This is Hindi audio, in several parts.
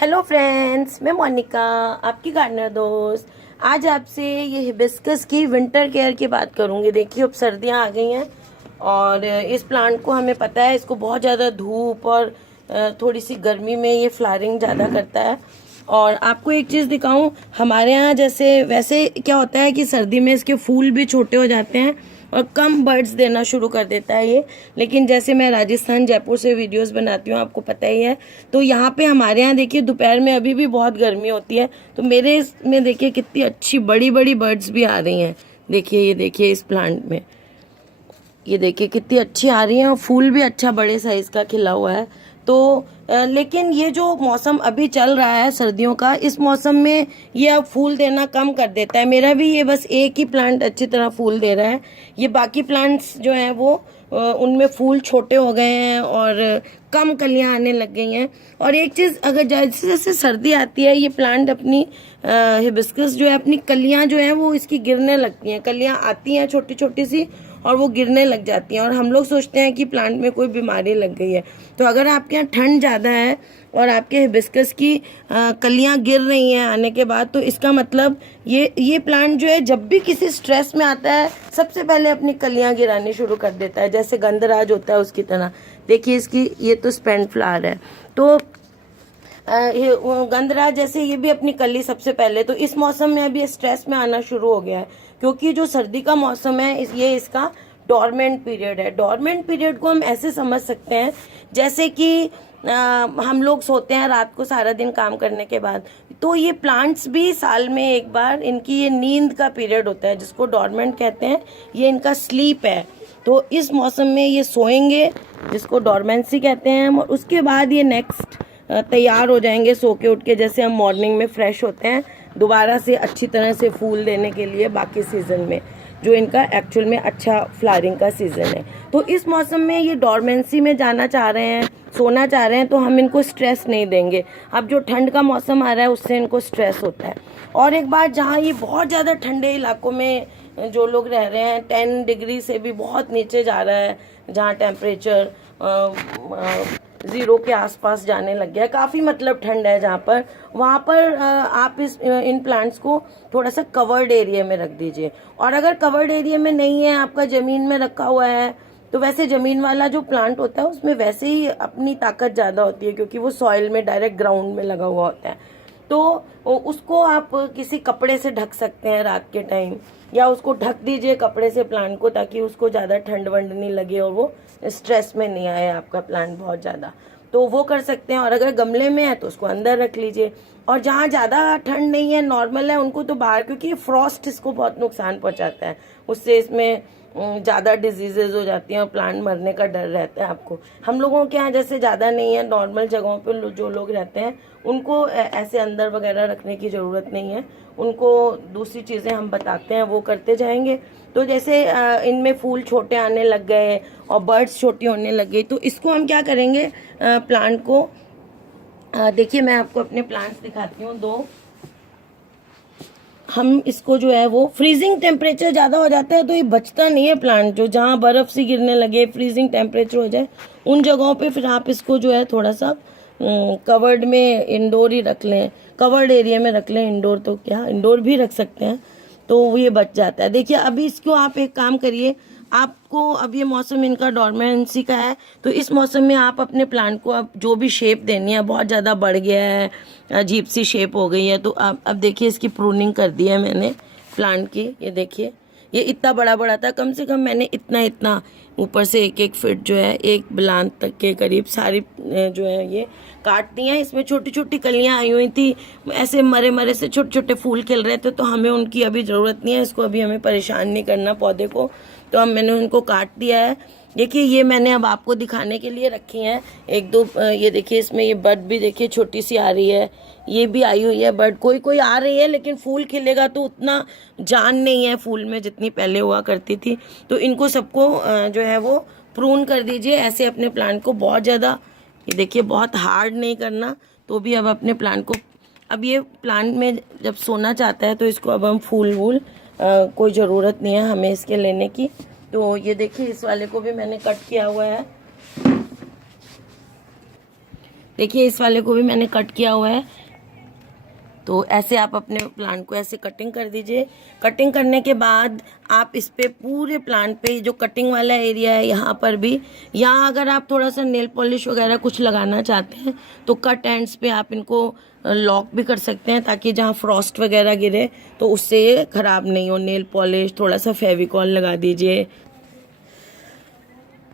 हेलो फ्रेंड्स, मैं मोनिका, आपकी गार्डनर दोस्त। आज आपसे ये हिबिस्कस की विंटर केयर की बात करूंगी। देखिए, अब सर्दियां आ गई हैं और इस प्लांट को हमें पता है इसको बहुत ज़्यादा धूप और थोड़ी सी गर्मी में ये फ्लावरिंग ज़्यादा करता है। और आपको एक चीज़ दिखाऊं, हमारे यहाँ जैसे वैसे क्या होता है कि सर्दी में इसके फूल भी छोटे हो जाते हैं और कम बर्ड्स देना शुरू कर देता है ये। लेकिन जैसे मैं राजस्थान जयपुर से वीडियोस बनाती हूँ, आपको पता ही है, तो यहाँ पे हमारे यहाँ देखिए दोपहर में अभी भी बहुत गर्मी होती है, तो मेरे इसमें देखिए कितनी अच्छी बड़ी बड़ी बर्ड्स भी आ रही हैं। देखिए, ये देखिए इस प्लांट में, ये देखिए कितनी अच्छी आ रही है और फूल भी अच्छा बड़े साइज का खिला हुआ है। तो लेकिन ये जो मौसम अभी चल रहा है सर्दियों का, इस मौसम में ये अब फूल देना कम कर देता है। मेरा भी ये बस एक ही प्लांट अच्छी तरह फूल दे रहा है। ये बाकी प्लांट्स जो हैं वो उनमें फूल छोटे हो गए हैं और कम कलियां आने लग गई हैं। और एक चीज़, अगर जैसे जैसे सर्दी आती है, ये प्लांट अपनी हिबिस्कस जो है अपनी कलियां जो है वो इसकी गिरने लगती हैं। कलियां आती हैं छोटी छोटी सी और वो गिरने लग जाती हैं और हम लोग सोचते हैं कि प्लांट में कोई बीमारी लग गई है। तो अगर आपके यहाँ ठंड ज़्यादा है और आपके हिबिस्कस की कलियां गिर रही हैं आने के बाद, तो इसका मतलब ये प्लांट जो है जब भी किसी स्ट्रेस में आता है सबसे पहले अपनी कलियां गिरानी शुरू कर देता है, जैसे गंधराज होता है उसकी तरह। देखिए इसकी, ये तो स्पेंड फ्लावर है, तो गंधराज जैसे ये भी अपनी कली सबसे पहले, तो इस मौसम में अभी स्ट्रेस में आना शुरू हो गया है क्योंकि जो सर्दी का मौसम है ये इसका डोरमेंट पीरियड है। डोरमेंट पीरियड को हम ऐसे समझ सकते हैं जैसे कि हम लोग सोते हैं रात को सारा दिन काम करने के बाद, तो ये प्लांट्स भी साल में एक बार इनकी ये नींद का पीरियड होता है जिसको डोरमेंट कहते हैं। ये इनका स्लीप है, तो इस मौसम में ये सोएंगे जिसको डोरमेंसी कहते हैं हम, और उसके बाद ये नेक्स्ट तैयार हो जाएंगे सो के उठ के, जैसे हम मॉर्निंग में फ्रेश होते हैं दोबारा से अच्छी तरह से फूल देने के लिए बाकी सीज़न में, जो इनका एक्चुअल में अच्छा फ्लावरिंग का सीज़न है। तो इस मौसम में ये डोरमेंसी में जाना चाह रहे हैं, सोना चाह रहे हैं, तो हम इनको स्ट्रेस नहीं देंगे। अब जो ठंड का मौसम आ रहा है उससे इनको स्ट्रेस होता है। और एक बात, जहाँ ये बहुत ज़्यादा ठंडे इलाकों में जो लोग रह रहे हैं, 10 डिग्री से भी बहुत नीचे जा रहा है, जहाँ टेम्परेचर 0 के आसपास जाने लग गया है, काफ़ी मतलब ठंड है जहाँ पर, वहाँ पर आप इन प्लांट्स को थोड़ा सा कवर्ड एरिया में रख दीजिए। और अगर कवर्ड एरिया में नहीं है, आपका ज़मीन में रखा हुआ है, तो वैसे ज़मीन वाला जो प्लांट होता है उसमें वैसे ही अपनी ताकत ज़्यादा होती है क्योंकि वो सॉइल में डायरेक्ट ग्राउंड में लगा हुआ होता है। तो उसको आप किसी कपड़े से ढक सकते हैं रात के टाइम, या उसको ढक दीजिए कपड़े से प्लांट को, ताकि उसको ज़्यादा ठंड वंड नहीं लगे और वो स्ट्रेस में नहीं आए आपका प्लांट बहुत ज़्यादा, तो वो कर सकते हैं। और अगर गमले में है तो उसको अंदर रख लीजिए। और जहाँ ज़्यादा ठंड नहीं है, नॉर्मल है, उनको तो बाहर, क्योंकि फ्रॉस्ट इसको बहुत नुकसान पहुँचाता है, उससे इसमें ज़्यादा डिजीजेज हो जाती हैं और प्लांट मरने का डर रहता है आपको। हम लोगों के यहाँ जैसे ज़्यादा नहीं है, नॉर्मल जगहों पे जो लोग रहते हैं उनको ऐसे अंदर वगैरह रखने की ज़रूरत नहीं है, उनको दूसरी चीज़ें हम बताते हैं वो करते जाएंगे। तो जैसे इनमें फूल छोटे आने लग गए और बर्ड्स छोटी होने लग गई, तो इसको हम क्या करेंगे, प्लांट को देखिए मैं आपको अपने प्लांट्स दिखाती हूँ दो। हम इसको जो है वो, फ्रीजिंग टेम्परेचर ज़्यादा हो जाता है तो ये बचता नहीं है प्लांट, जो जहाँ बर्फ़ सी गिरने लगे, फ्रीजिंग टेम्परेचर हो जाए उन जगहों पे फिर आप इसको जो है थोड़ा सा कवर्ड में, इंडोर ही रख लें, कवर्ड एरिया में रख लें। इंडोर तो क्या, इंडोर भी रख सकते हैं, तो ये बच जाता है। देखिए अभी इसको आप एक काम करिए, आपको अब ये मौसम इनका डोरमेंसी का है, तो इस मौसम में आप अपने प्लांट को अब जो भी शेप देनी है, बहुत ज़्यादा बढ़ गया है, अजीब सी शेप हो गई है, तो आप अब देखिए इसकी प्रूनिंग कर दी है मैंने प्लांट की। ये देखिए, ये इतना बड़ा बड़ा था, कम से कम मैंने इतना इतना ऊपर से 1-1 फीट जो है, 1 बिलान तक के करीब सारी जो है ये काट दी हैं। इसमें छोटी छोटी कलियां आई हुई थी, ऐसे मरे मरे से छोटे छोटे फूल खिल रहे थे, तो हमें उनकी अभी ज़रूरत नहीं है, इसको अभी हमें परेशान नहीं करना पौधे को, तो अब मैंने उनको काट दिया है। देखिए ये मैंने अब आपको दिखाने के लिए रखी हैं 1-2, ये देखिए इसमें ये बर्ड भी देखिए छोटी सी आ रही है, ये भी आई हुई है बर्ड, कोई कोई आ रही है, लेकिन फूल खिलेगा तो उतना जान नहीं है फूल में जितनी पहले हुआ करती थी। तो इनको सबको जो है वो प्रून कर दीजिए ऐसे अपने प्लांट को, बहुत ज़्यादा ये देखिए बहुत हार्ड नहीं करना। तो भी अब अपने प्लांट को, अब ये प्लांट में जब सोना चाहता है तो इसको अब हम फूल वूल कोई ज़रूरत नहीं है हमें इसके लेने की। तो ये देखिए इस वाले को भी मैंने कट किया हुआ है, देखिए इस वाले को भी मैंने कट किया हुआ है। तो ऐसे आप अपने प्लांट को ऐसे कटिंग कर दीजिए। कटिंग करने के बाद आप इस पे पूरे प्लांट पे जो कटिंग वाला एरिया है यहाँ पर भी, यहाँ अगर आप थोड़ा सा नेल पॉलिश वगैरह कुछ लगाना चाहते हैं तो कट एंड्स पे आप इनको लॉक भी कर सकते हैं, ताकि जहाँ फ्रॉस्ट वगैरह गिरे तो उससे ये ख़राब नहीं हो। नेल पॉलिश, थोड़ा सा फेविकॉल लगा दीजिए।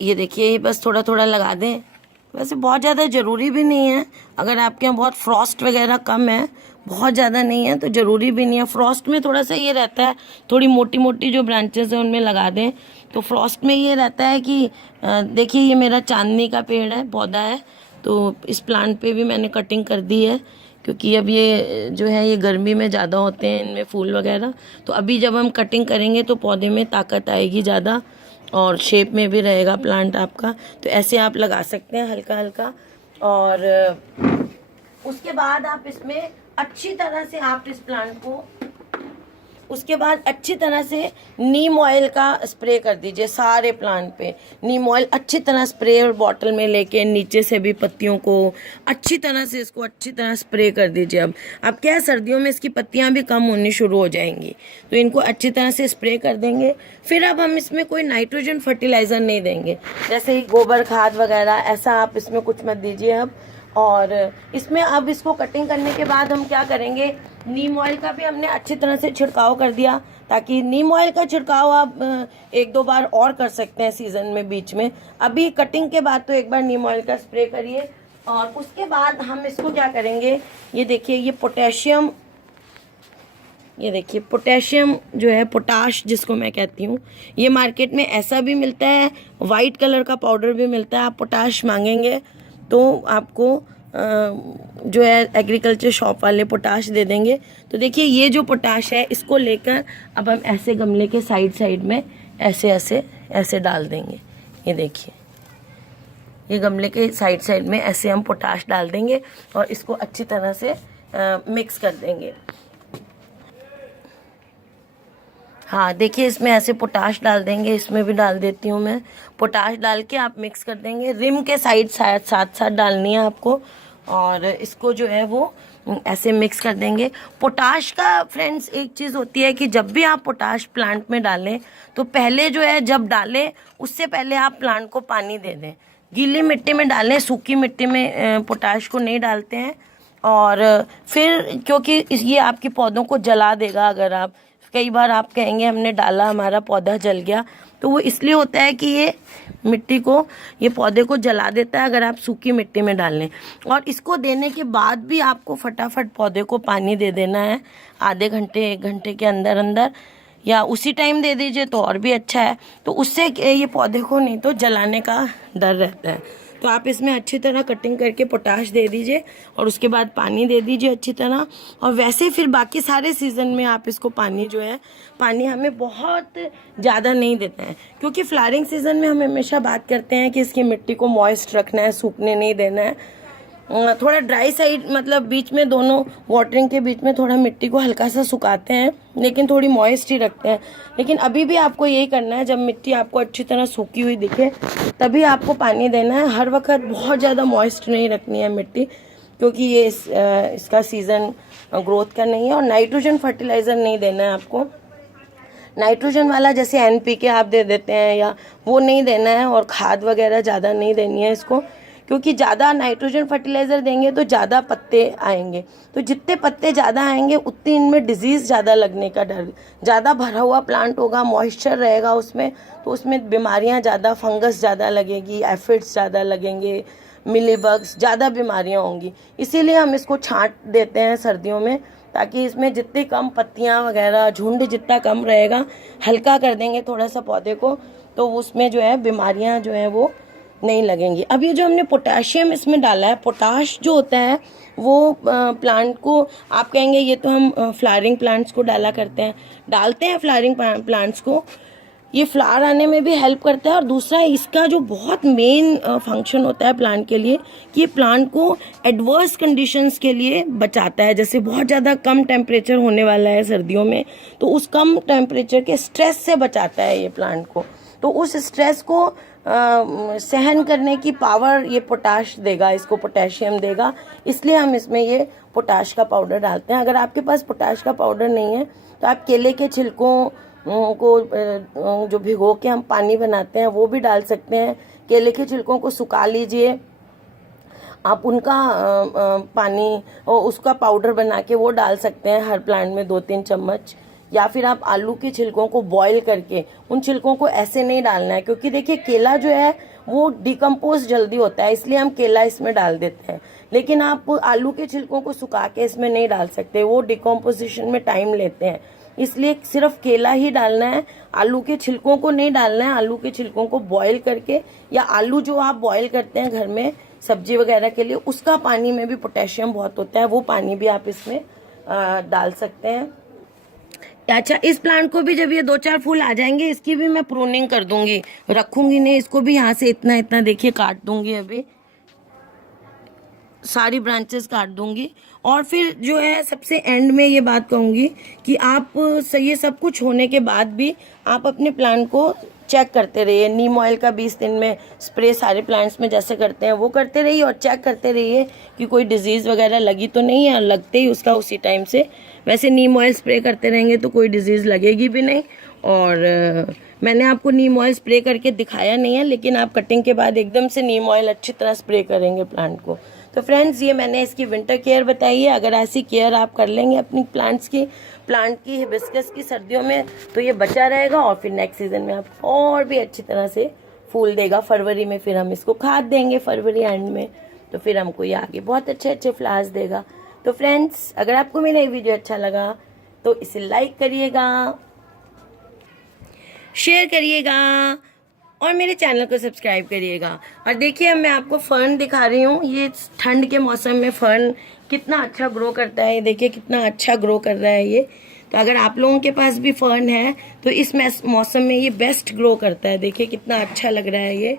ये देखिए ये बस थोड़ा थोड़ा लगा दें। वैसे बहुत ज़्यादा ज़रूरी भी नहीं है, अगर आपके यहाँ बहुत फ्रॉस्ट वगैरह कम है, बहुत ज़्यादा नहीं है तो ज़रूरी भी नहीं है। फ्रॉस्ट में थोड़ा सा ये रहता है, थोड़ी मोटी मोटी जो ब्रांचेस हैं उनमें लगा दें। तो फ्रॉस्ट में ये रहता है कि देखिए ये मेरा चांदनी का पेड़ है, पौधा है, तो इस प्लांट पे भी मैंने कटिंग कर दी है, क्योंकि अब ये जो है ये गर्मी में ज़्यादा होते हैं इनमें फूल वगैरह। तो अभी जब हम कटिंग करेंगे तो पौधे में ताकत आएगी ज़्यादा और शेप में भी रहेगा प्लांट आपका। तो ऐसे आप लगा सकते हैं हल्का हल्का। और उसके बाद आप इसमें अच्छी तरह से आप इस प्लांट को, उसके बाद अच्छी तरह से नीम ऑयल का स्प्रे कर दीजिए सारे प्लांट पे। नीम ऑयल अच्छी तरह स्प्रे और बॉटल में लेके नीचे से भी पत्तियों को अच्छी तरह से इसको अच्छी तरह स्प्रे कर दीजिए। अब क्या है, सर्दियों में इसकी पत्तियां भी कम होनी शुरू हो जाएंगी, तो इनको अच्छी तरह से स्प्रे कर देंगे। फिर अब हम इसमें कोई नाइट्रोजन फर्टिलाइज़र नहीं देंगे, जैसे ही गोबर खाद वगैरह, ऐसा आप इसमें कुछ मत दीजिए अब। और इसमें अब इसको कटिंग करने के बाद हम क्या करेंगे, नीम ऑयल का भी हमने अच्छी तरह से छिड़काव कर दिया, ताकि नीम ऑयल का छिड़काव आप 1-2 बार और कर सकते हैं सीजन में बीच में। अभी कटिंग के बाद तो एक बार नीम ऑयल का स्प्रे करिए। और उसके बाद हम इसको क्या करेंगे, ये देखिए ये पोटेशियम, ये देखिए पोटेशियम जो है, पोटाश जिसको मैं कहती हूँ, ये मार्केट में ऐसा भी मिलता है, वाइट कलर का पाउडर भी मिलता है। आप पोटाश मांगेंगे तो आपको जो है एग्रीकल्चर शॉप वाले पोटाश दे देंगे। तो देखिए ये जो पोटाश है, इसको लेकर अब हम ऐसे गमले के साइड में ऐसे ऐसे ऐसे डाल देंगे। ये देखिए ये गमले के साइड में ऐसे हम पोटाश डाल देंगे और इसको अच्छी तरह से मिक्स कर देंगे। हाँ देखिए इसमें ऐसे पोटाश डाल देंगे, इसमें भी डाल देती हूँ मैं। पोटाश डाल के आप मिक्स कर देंगे। रिम के साथ डालनी है आपको, और इसको जो है वो ऐसे मिक्स कर देंगे। पोटाश का फ्रेंड्स एक चीज़ होती है कि जब भी आप पोटाश प्लांट में डालें तो पहले जो है, जब डालें उससे पहले आप प्लांट को पानी दे दें। गीली मिट्टी में डालें, सूखी मिट्टी में पोटाश को नहीं डालते हैं। और फिर क्योंकि ये आपके पौधों को जला देगा, अगर आप, कई बार आप कहेंगे हमने डाला हमारा पौधा जल गया, तो वो इसलिए होता है कि ये मिट्टी को, ये पौधे को जला देता है अगर आप सूखी मिट्टी में डाल लें। और इसको देने के बाद भी आपको फटाफट पौधे को पानी दे देना है, आधे घंटे 1 घंटे के अंदर अंदर, या उसी टाइम दे दीजिए तो और भी अच्छा है। तो उससे ये पौधे को नहीं तो जलाने का डर रहता है। तो आप इसमें अच्छी तरह कटिंग करके पोटाश दे दीजिए और उसके बाद पानी दे दीजिए अच्छी तरह। और वैसे फिर बाकी सारे सीज़न में आप इसको पानी जो है, पानी हमें बहुत ज़्यादा नहीं देना है, क्योंकि फ्लावरिंग सीज़न में हम हमेशा बात करते हैं कि इसकी मिट्टी को मॉइस्ट रखना है, सूखने नहीं देना है। थोड़ा ड्राई साइड, मतलब बीच में दोनों वाटरिंग के बीच में थोड़ा मिट्टी को हल्का सा सुखाते हैं, लेकिन थोड़ी मॉइस्ट ही रखते हैं। लेकिन अभी भी आपको यही करना है, जब मिट्टी आपको अच्छी तरह सूखी हुई दिखे तभी आपको पानी देना है। हर वक्त बहुत ज़्यादा मॉइस्ट नहीं रखनी है मिट्टी, क्योंकि ये इसका सीज़न ग्रोथ का नहीं है। और नाइट्रोजन फर्टिलाइज़र नहीं देना है आपको, नाइट्रोजन वाला जैसे NPK आप दे देते हैं, या वो नहीं देना है। और खाद वगैरह ज़्यादा नहीं देनी है इसको, क्योंकि ज़्यादा नाइट्रोजन फर्टिलाइज़र देंगे तो ज़्यादा पत्ते आएंगे। तो जितने पत्ते ज़्यादा आएंगे उतनी इनमें डिजीज़ ज़्यादा लगने का डर। ज़्यादा भरा हुआ प्लांट होगा, मॉइस्चर रहेगा उसमें, तो उसमें बीमारियां ज़्यादा, फंगस ज़्यादा लगेगी, एफिड्स ज़्यादा लगेंगे, मिलीबग्स, ज़्यादा बीमारियां होंगी। इसीलिए हम इसको छांट देते हैं सर्दियों में, ताकि इसमें जितनी कम पत्तियां वगैरह, झुंड जितना कम रहेगा, हल्का कर देंगे थोड़ा सा पौधे को, तो उसमें जो है बीमारियां जो है वो नहीं लगेंगी। अब ये जो हमने पोटाशियम इसमें डाला है, पोटाश जो होता है वो प्लांट को, आप कहेंगे ये तो हम फ्लावरिंग प्लांट्स को डालते हैं फ्लावरिंग प्लांट्स को, ये फ्लावर आने में भी हेल्प करता है। और दूसरा इसका जो बहुत मेन फंक्शन होता है प्लांट के लिए, कि ये प्लांट को एडवर्स कंडीशंस के लिए बचाता है। जैसे बहुत ज़्यादा कम टेम्परेचर होने वाला है सर्दियों में, तो उस कम टेम्परेचर के स्ट्रेस से बचाता है ये प्लांट को। तो उस स्ट्रेस को सहन करने की पावर ये पोटाश देगा, इसको पोटेशियम देगा, इसलिए हम इसमें ये पोटाश का पाउडर डालते हैं। अगर आपके पास पोटाश का पाउडर नहीं है तो आप केले के छिलकों को जो भिगो के हम पानी बनाते हैं वो भी डाल सकते हैं। केले के छिलकों को सुखा लीजिए, आप उनका पानी और उसका पाउडर बना के वो डाल सकते हैं हर प्लांट में 2-3 चम्मच। या फिर आप आलू के छिलकों को बॉईल करके, उन छिलकों को ऐसे नहीं डालना है, क्योंकि देखिए केला जो है वो डिकम्पोज जल्दी होता है, इसलिए हम केला इसमें डाल देते हैं। लेकिन आप आलू के छिलकों को सुखा के इसमें नहीं डाल सकते, वो डिकम्पोजिशन में टाइम लेते हैं, इसलिए सिर्फ केला ही डालना है, आलू के छिलकों को नहीं डालना है। आलू के छिलकों को बॉईल करके, या आलू जो आप बॉईल करते हैं घर में सब्जी वगैरह के लिए, उसका पानी में भी पोटेशियम बहुत होता है, वो पानी भी आप इसमें डाल सकते हैं। अच्छा, इस प्लांट को भी जब ये 2-4 फूल आ जाएंगे इसकी भी मैं प्रूनिंग कर दूंगी, रखूंगी नहीं, इसको भी यहाँ से इतना इतना देखिए काट दूंगी, अभी सारी ब्रांचेस काट दूंगी। और फिर जो है सबसे एंड में ये बात कहूंगी कि आप ये सब कुछ होने के बाद भी आप अपने प्लांट को चेक करते रहिए। नीम ऑयल का 20 दिन में स्प्रे सारे प्लांट्स में जैसे करते हैं वो करते रहिए, और चेक करते रहिए कि कोई डिजीज़ वगैरह लगी तो नहीं है, लगते ही उसका उसी टाइम से, वैसे नीम ऑयल स्प्रे करते रहेंगे तो कोई डिजीज़ लगेगी भी नहीं। और मैंने आपको नीम ऑयल स्प्रे करके दिखाया नहीं है, लेकिन आप कटिंग के बाद एकदम से नीम ऑयल अच्छी तरह स्प्रे करेंगे प्लांट को। तो फ्रेंड्स, ये मैंने इसकी विंटर केयर बताई है। अगर ऐसी केयर आप कर लेंगे अपनी प्लांट की हिबिस्कस की सर्दियों में, तो ये बचा रहेगा और फिर नेक्स्ट सीजन में आप और भी अच्छी तरह से फूल देगा। फरवरी में फिर हम इसको खाद देंगे, फरवरी एंड में, तो फिर हमको ये आगे बहुत अच्छे अच्छे फ्लावर्स देगा। तो फ्रेंड्स, अगर आपको मेरा ये वीडियो अच्छा लगा तो इसे लाइक करिएगा, शेयर करिएगा और मेरे चैनल को सब्सक्राइब करिएगा। और देखिए, अब मैं आपको फर्न दिखा रही हूँ। ये ठंड के मौसम में फर्न कितना अच्छा ग्रो करता है, देखिए कितना अच्छा ग्रो कर रहा है ये। तो अगर आप लोगों के पास भी फर्न है तो इस मौसम में ये बेस्ट ग्रो करता है, देखिए कितना अच्छा लग रहा है ये।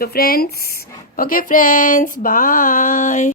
तो फ्रेंड्स, ओके फ्रेंड्स, बाय।